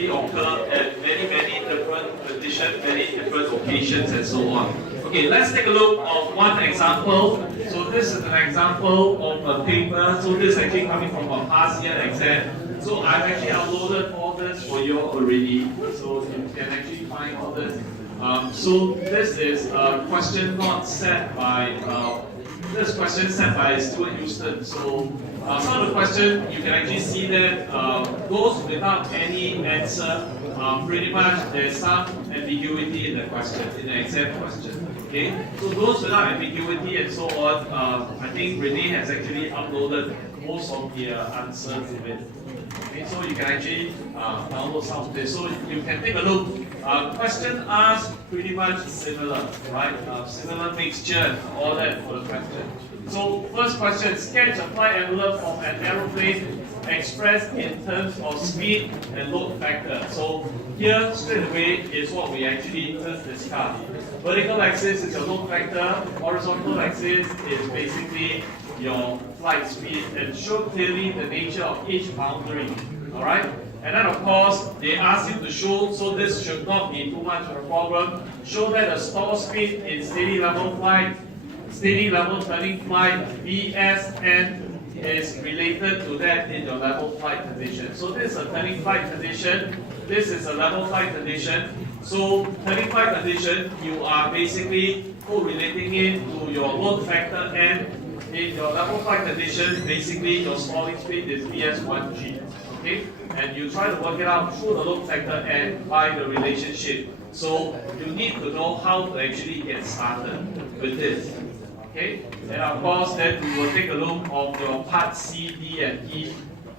actually occur at many different conditions, many different occasions, and so on. Okay, let's take a look of one example. So this is an example of a paper. So this is actually coming from a past year exam. So I've actually uploaded all this for you already. So you can actually find all this. So this is a question not set by this question set by Stuart Houston. So some of the questions you can actually see that goes without any answer. Pretty much there's some ambiguity in the question, in the exam question. Okay, so those without ambiguity and so on, I think Renee has actually uploaded most of the answers to it. Okay, so you can actually download some of this. So you can take a look. Question asked pretty much similar, right? Similar mixture and all that for the question. So first question, sketch a flight envelope of an aeroplane expressed in terms of speed and load factor. So here straight away is what we actually just discussed. Vertical axis is your load factor, horizontal axis is basically your flight speed, and show clearly the nature of each boundary. Alright? And then of course they ask you to show, so this should not be too much of a problem. Show that the stall speed in steady level flight, steady level turning flight, VSN is related to that in your level flight condition. So this is a turning flight condition, this is a level flight condition. So turning flight condition, you are basically correlating it to your load factor, and in your level flight condition, basically your stalling speed is VS1G. Okay? And you try to work it out through the load factor and by the relationship. So you need to know how to actually get started with this. Okay? And of course, then we will take a look of your part C, D, and E.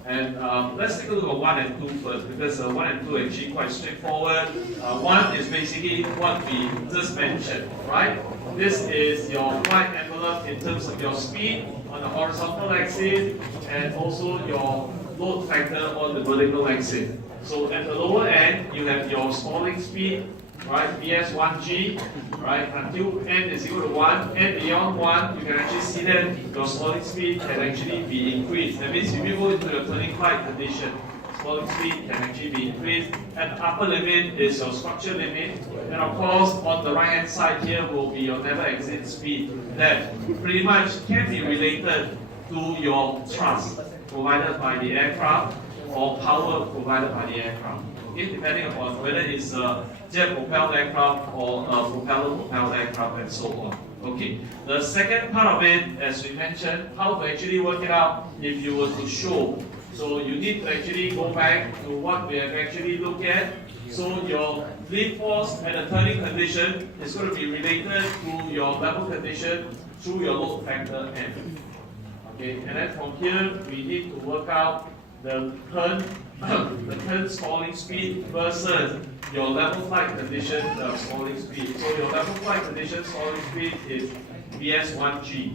And let's take a look at 1 and 2 first, because 1 and 2 are actually quite straightforward. 1 is basically what we just mentioned, right? This is your flight envelope in terms of your speed on the horizontal axis and also your load factor on the vertical axis. So at the lower end, you have your stalling speed, right? VS1G, right? Until n is equal to 1, and beyond 1, you can actually see that your stalling speed can actually be increased. That means if you go into your turning flight condition, stalling speed can actually be increased. And the upper limit is your structure limit. And of course, on the right hand side here will be your never exit speed that pretty much can be related to your thrust provided by the aircraft or power provided by the aircraft. Okay, depending upon whether it's a jet-propelled aircraft or a propeller-propelled aircraft and so on. Okay, the second part of it, as we mentioned, how to actually work it out if you were to show. So you need to actually go back to what we have actually looked at. So your lift force at a turning condition is going to be related to your level condition through your load factor N. Okay, and then from here we need to work out the turn stalling speed versus your level flight condition stalling speed. So your level flight condition stalling speed is VS1G.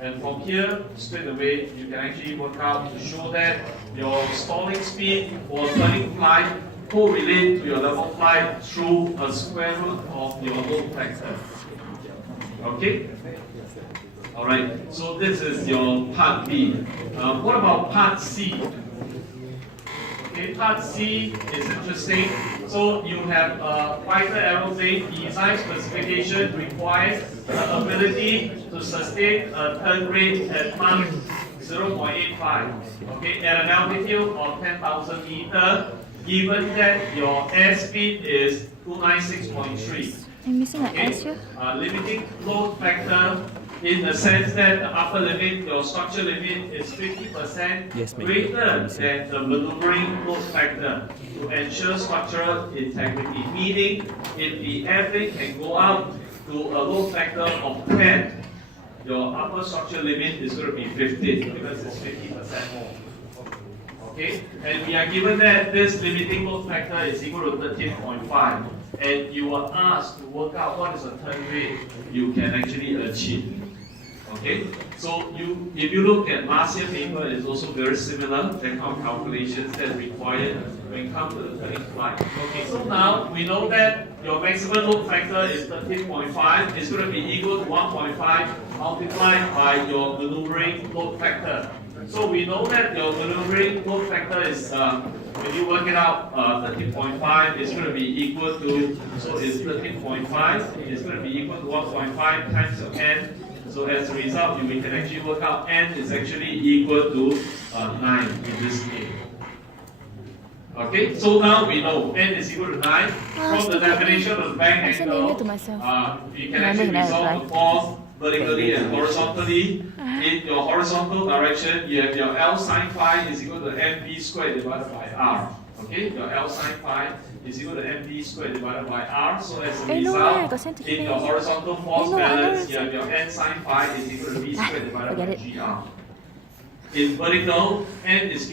And from here, straight away, you can actually work out to show that your stalling speed for turning flight correlate to your level flight through a square root of your load factor. Okay? Alright, so this is your part B. What about part C? Okay, part C is interesting. So you have a fighter aeroplane design specification requires the ability to sustain a turn rate at Mach 0.85. Okay, at an altitude of 10,000 meters, given that your airspeed is 296.3. I'm missing an S here. Limiting load factor in the sense that the upper limit, your structure limit, is 50% greater than the maneuvering load factor to ensure structural integrity. Meaning, if the airplane can go out to a load factor of 10, your upper structure limit is going to be 15 because it's 50% more. Okay, and we are given that this limiting load factor is equal to 13.5, and you are asked to work out what is the turn rate you can actually achieve. Okay, so if you look at last year's paper, it's also very similar. There are calculations that are required when it comes to the turning flight. Okay, so now we know that your maximum load factor is 13.5. It's going to be equal to 1.5 multiplied by your maneuvering load factor. So we know that your maneuvering load factor is when you work it out, 13.5 is going to be equal to, so it's 13.5 is going to be equal to 1.5 times your n. So as a result, we can actually work out n is actually equal to 9 in this case. Okay, so now we know n is equal to 9. From the definition of the bank angle, we can actually resolve the force vertically and horizontally. In your horizontal direction, you have your L sine phi is equal to mv squared divided by r. Okay, your L sine phi is equal to mv squared divided by r. So as a result, in your horizontal force balance, you have your n sine phi is equal to v squared divided by gr. In vertical, n is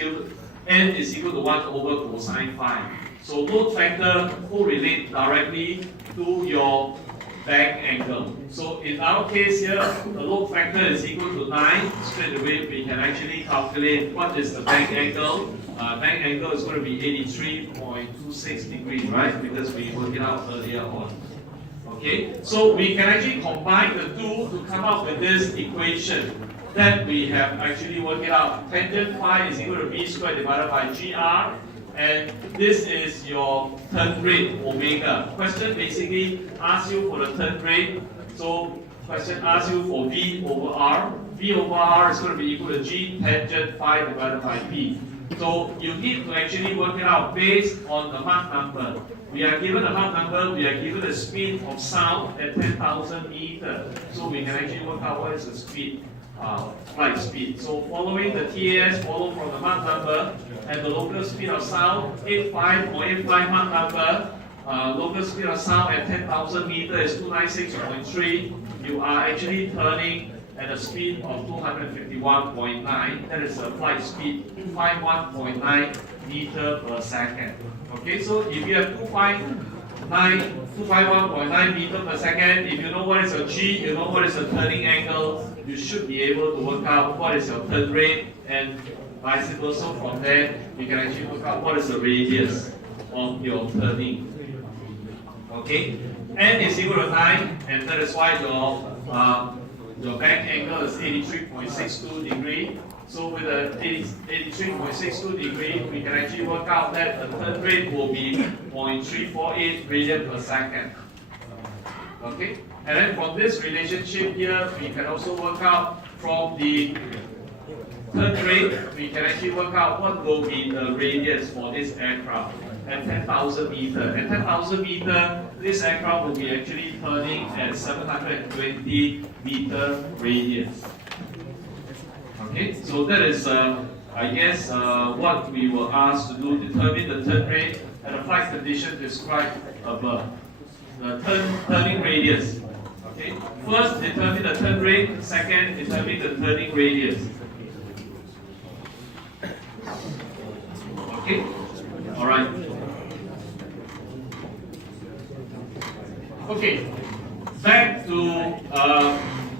equal to 1 over cosine phi. So load factor correlate directly to your bank angle. So in our case here, the load factor is equal to 9. Straight away, we can actually calculate what is the bank angle. Bank angle is going to be 83.26 degrees, right? Because we worked it out earlier on. Okay, so we can actually combine the two to come up with this equation that we have actually worked it out. Tangent phi is equal to v squared divided by gr. And this is your turn rate omega. Question basically asks you for the turn rate. So question asks you for V over R. V over R is going to be equal to G tangent phi divided by P. So you need to actually work it out based on the Mach number. We are given a Mach number, we are given the speed of sound at 10,000 meters. So we can actually work out what is the speed. Flight speed. So following the TAS follow from the Mach number and the local speed of sound 85 or 85 Mach number, local speed of sound at 10,000 meters is 296.3. You are actually turning at a speed of 251.9. That is a flight speed 251.9 meter per second. Okay, so if you have 251.9 meter per second, if you know what is a G, you know what is a turning angle, you should be able to work out what is your turn rate, and vice versa. From there, you can actually work out what is the radius of your turning. Okay, n is equal to 9, and that is why your bank angle is 83.62 degree. So with a 83.62 degree, we can actually work out that the turn rate will be 0.348 radian per second. Okay, and then from this relationship here, we can also work out from the turn rate, we can actually work out what will be the radius for this aircraft at 10,000 meters. At 10,000 meters, this aircraft will be actually turning at 720 meter radius. Okay, so that is, I guess, what we were asked to do, determine the turn rate and the flight condition described above. The turning radius. Okay, first determine the turn rate, second determine the turning radius. Okay, all right. Okay, back to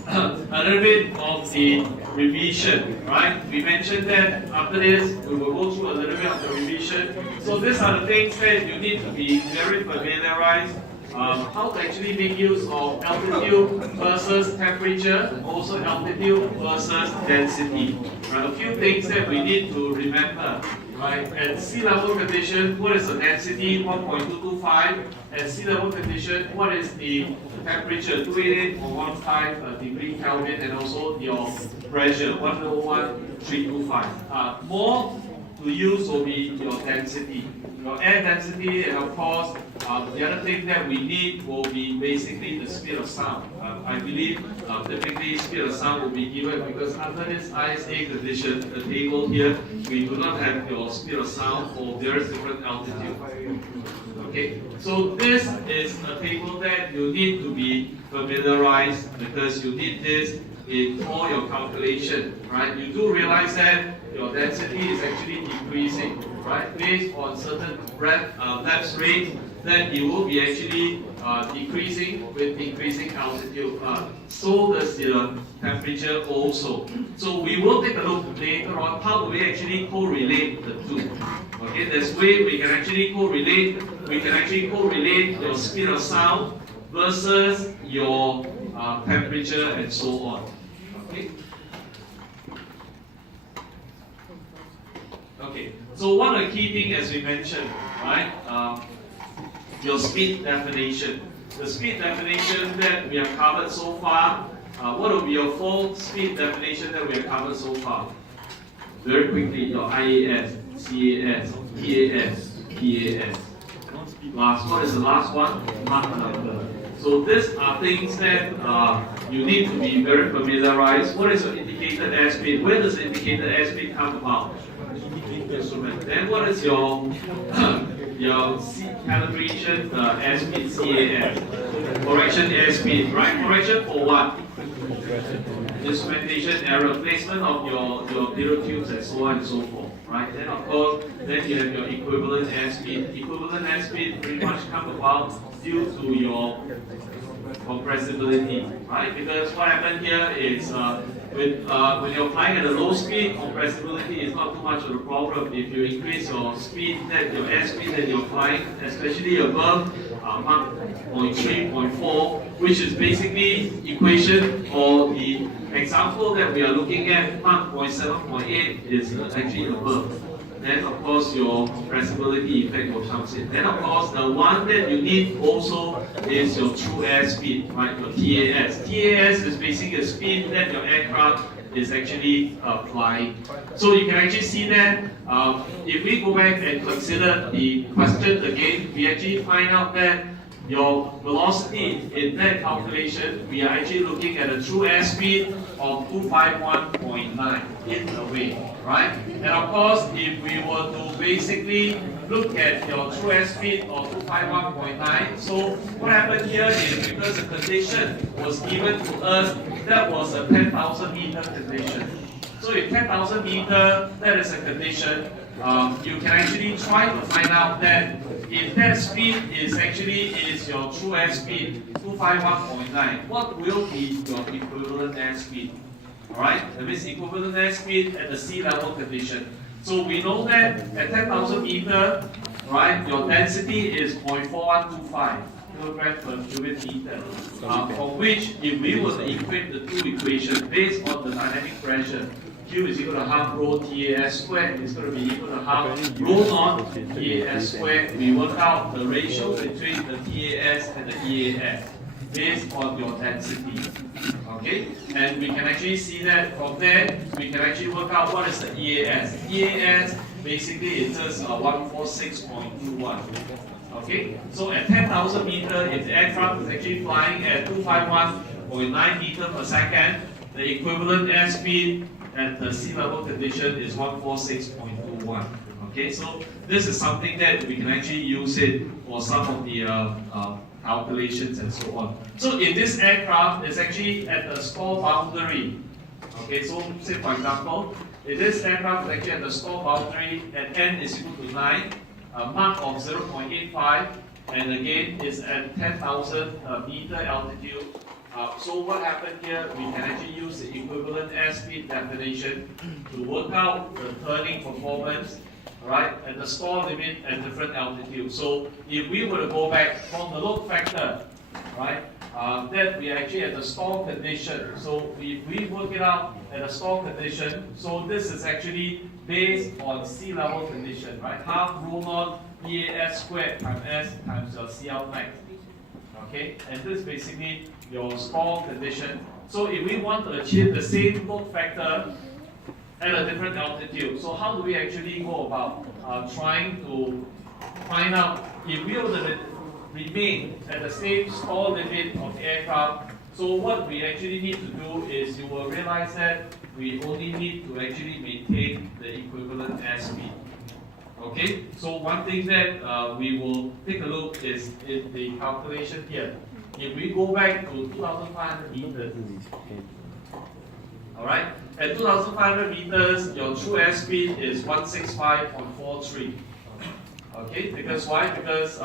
a little bit of the revision, right? We mentioned that after this, we will go through a little bit of the revision. So these are the things that you need to be very familiarized. How to actually make use of altitude versus temperature, also altitude versus density. Right? A few things that we need to remember. Right? At sea level condition, what is the density? 1.225. At sea level condition, what is the temperature? 288.15 degree Kelvin, and also your pressure 101.325. More to use will be your density, your air density, and of course, the other thing that we need will be basically the speed of sound. I believe typically speed of sound will be given because under this ISA condition, the table here, we do not have your speed of sound for various different altitude. Okay, so this is a table that you need to be familiarized because you need this in all your calculation, right? You do realize that your density is actually decreasing, right? Based on certain lapse rate, then it will be actually decreasing with increasing altitude. So does the temperature also. So we will take a look later on how do we actually correlate the two. Okay, this way we can actually correlate. We can actually correlate your speed of sound versus your temperature and so on. Okay. Okay. So one of the key things, as we mentioned, right, your speed definition. The speed definition that we have covered so far, what will be your full speed definition that we have covered so far? Very quickly, your IAS, CAS, PAS, PAS. Last, what is the last one? Mach number. So these are things that you need to be very familiarized. What is your indicated airspeed? Where does the indicated airspeed come about? Instrument. Then what is your your calibration airspeed, CAS? Correction airspeed, right? Correction for what? Instrumentation error, placement of your little tubes and so on and so forth, right? Then of course, then you have your equivalent airspeed. Equivalent airspeed pretty much come about due to your compressibility, right? Because what happened here is when you're flying at a low speed, compressibility is not too much of a problem. If you increase your speed, that your airspeed that you're flying, especially above Mach 0.3, 0.4, which is basically equation or the example that we are looking at, Mach 0.7, 0.8 is actually above. Then of course your compressibility effect will come in. Then of course the one that you need also is your true airspeed, right? Your TAS. TAS is basically the speed that your aircraft is actually flying. So you can actually see that if we go back and consider the question again, we actually find out that your velocity in that calculation, we are actually looking at a true airspeed of 251.9 in a way, right? And of course, if we were to basically look at your true airspeed of 251.9, so what happened here is because the condition was given to us, that was a 10,000 meter condition. So if 10,000 meter, that is a condition, you can actually try to find out that if that speed is actually your true airspeed, 251.9, what will be your equivalent airspeed? Alright, that means equivalent airspeed at the sea level condition. So we know that at 10,000 meter, right, your density is 0.4125 kilogram per cubic meter. From which, if we were to equate the two equations based on the dynamic pressure, Q is equal to half rho TAS squared is going to be equal to half rho naught TAS squared. We work out the ratio between the TAS and the EAS based on your density. Okay? And we can actually see that from there, we can actually work out what is the EAS. EAS basically is just 146.21. Okay? So at 10,000 meter, if the aircraft is actually flying at 251.9 meter per second, the equivalent airspeed at the sea level condition is 146.21. Okay, so this is something that we can actually use it for some of the calculations and so on. So in this aircraft, it's actually at the stall boundary. Okay, so say for example, if this aircraft is actually at the stall boundary at n is equal to 9, a Mach of 0.85, and again is at 10,000 meter altitude. So what happened here, we can actually use the equivalent airspeed definition to work out the turning performance, right, at the stall limit at different altitudes. So if we were to go back from the load factor, right, that we are actually at the stall condition. So if we work it out at a stall condition, so this is actually based on sea level condition, right, half rho naught EAS squared times S times your CL max. Okay, and this is basically your stall condition. So if we want to achieve the same load factor at a different altitude, so how do we actually go about trying to find out if we were to remain at the same stall limit of the aircraft? So what we actually need to do is you will realize that we only need to actually maintain the equivalent airspeed. Okay, so one thing that we will take a look is in the calculation here. If we go back to 2,500 meters, alright, at 2,500 meters, your true airspeed is 165.43. Okay, because why? Because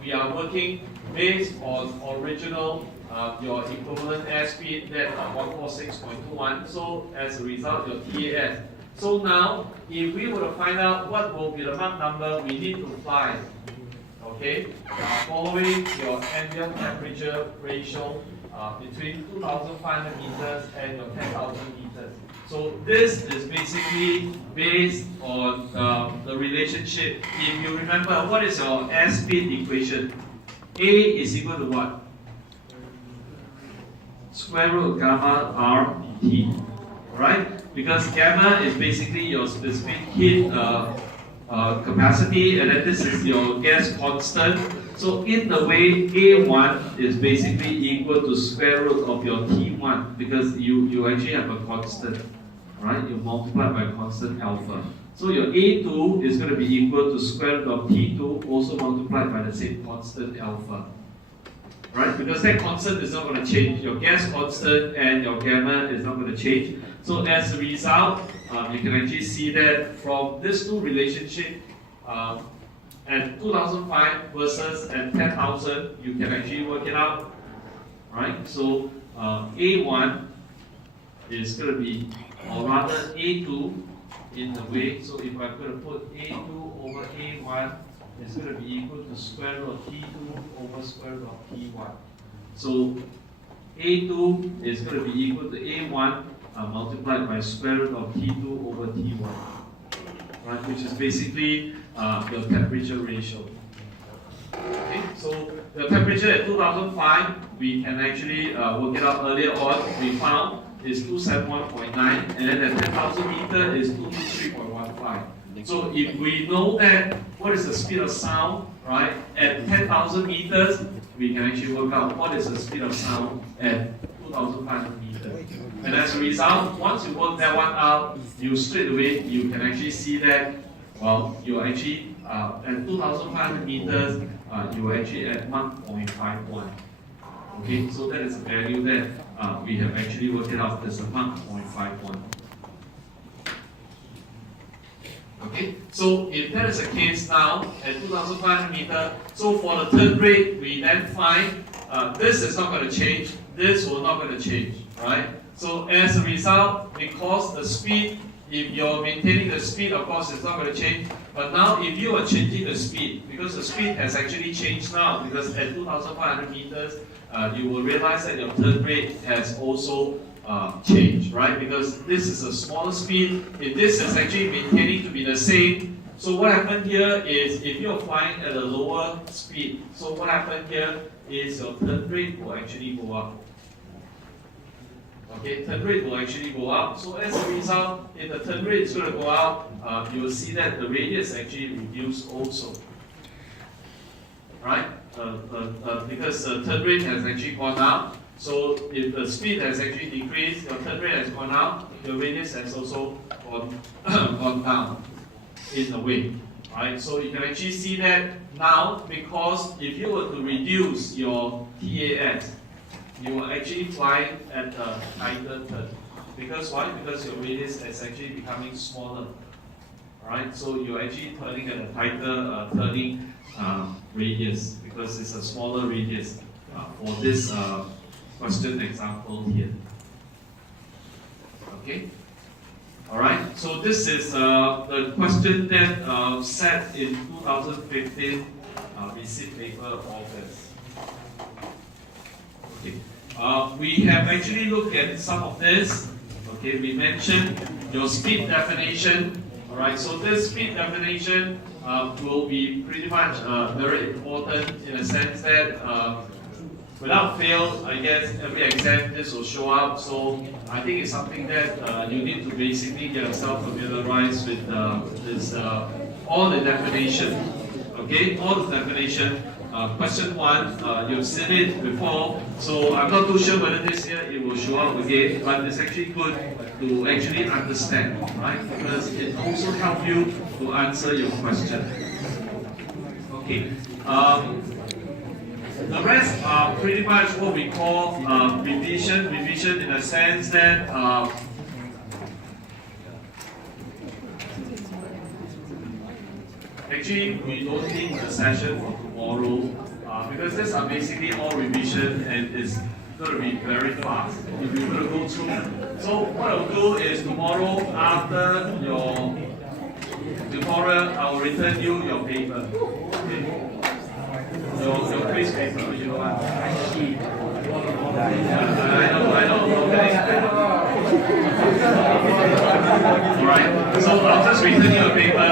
we are working based on original your equivalent airspeed that 146.21. So as a result, your TAS. So now, if we were to find out what will be the Mach number we need to fly, okay, following your ambient temperature ratio between 2,500 meters and your 10,000 meters. So this is basically based on the relationship. If you remember, what is your airspeed equation? A is equal to what? Square root of gamma R T. Right? Because gamma is basically your specific heat capacity, and then this is your gas constant. So in the way, A1 is basically equal to square root of your T1 because you actually have a constant, right? You multiply by constant alpha. So your A2 is going to be equal to square root of T2 also multiplied by the same constant alpha. Right? Because that constant is not going to change. Your gas constant and your gamma is not going to change. So as a result, you can actually see that from these two relationships, at 2005 versus at 10,000, you can actually work it out, right? So A1 is going to be, or rather A2 in the way. So if I'm going to put A2 over A1, it's going to be equal to square root of T2 over square root of T1. So A2 is going to be equal to A1 multiplied by square root of T2 over T1, right? Which is basically your temperature ratio. Okay, so the temperature at 2005, we can actually work it out earlier on. We found is 271.9, and then at 10,000 meter is 223.15. So if we know that what is the speed of sound, right, at 10,000 meters, we can actually work out what is the speed of sound at 2,500 meters. And as a result, once you work that one out, you straight away, you can actually see that, well, you're actually at 2,500 meters, you're actually at 1.51. Okay, so that is a value that we have actually worked it out as a 1.51. Okay, so if that is the case now, at 2,500 meters, so for the turn rate, we then find this is not going to change, this will not going to change, right? So as a result, because the speed, if you're maintaining the speed, of course, it's not going to change. But now, if you are changing the speed, because the speed has actually changed now, because at 2,500 meters, you will realize that your turn rate has also changed, right? Because this is a smaller speed. If this is actually maintaining to be the same, so what happened here is if you're flying at a lower speed, so what happened here is your turn rate will actually go up. Okay, turn rate will actually go up. So as a result, if the turn rate is going to go up, you will see that the radius actually reduced also, right? Because the turn rate has actually gone up. So if the speed has actually decreased, your turn rate has gone up, your radius has also gone down in a way, right? So you can actually see that now, because if you were to reduce your TAS, you will actually fly at a tighter turn. Because why? Because your radius is actually becoming smaller. Alright, so you're actually turning at a tighter turning radius because it's a smaller radius for this question example here. Okay? Alright, so this is the question that set in 2015 receipt paper August. Okay. We have actually looked at some of this. Okay, we mentioned your speed definition. Alright, so this speed definition will be pretty much very important in a sense that without fail, I guess every exam this will show up. So I think it's something that you need to basically get yourself familiarized with this all the definition. Okay, all the definition. Question 1, you've seen it before, so I'm not too sure whether this year it will show up again, but it's actually good to actually understand, right? Because it also helps you to answer your question. Okay. The rest are pretty much what we call revision. Revision in the sense that actually we don't need the session for tomorrow because these are basically all revision and it's going to be very fast if you're going to go through. So what I'll do is tomorrow after your tutorial, I'll return you your paper. Okay. Your quiz paper, you know what? I know. Alright, so I'll just return you a paper.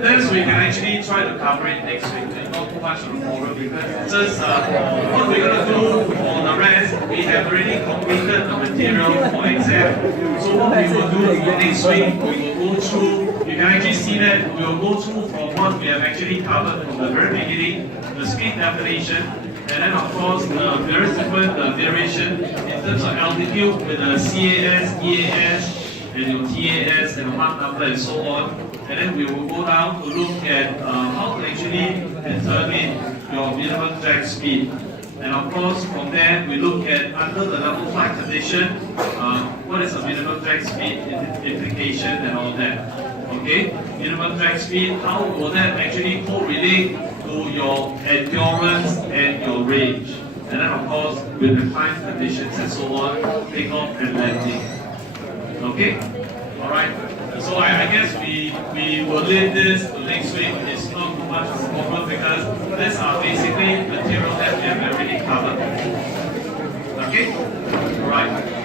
This we can actually try to cover it next week. Not too much of a problem because just what we're going to do for the rest, we have already completed the material for exam. So what we will do for next week, we will go through, you can actually see that we will go through from what we have actually covered from the very beginning, the speed definition, and then of course the various different variation in terms of altitude with the CAS, EAS, and your TAS and the Mach number and so on. And then we will go down to look at how to actually determine your minimum drag speed. And of course, from there, we look at under the level flight condition, what is the minimum drag speed implication and all that. Okay, minimum drag speed, how will that actually correlate to your endurance and your range. And then of course, with the climb conditions and so on, takeoff and landing. Okay? Alright. So I guess we will leave this to next week. It's not too much of a problem because these are basically material that we have already covered. Okay? Alright.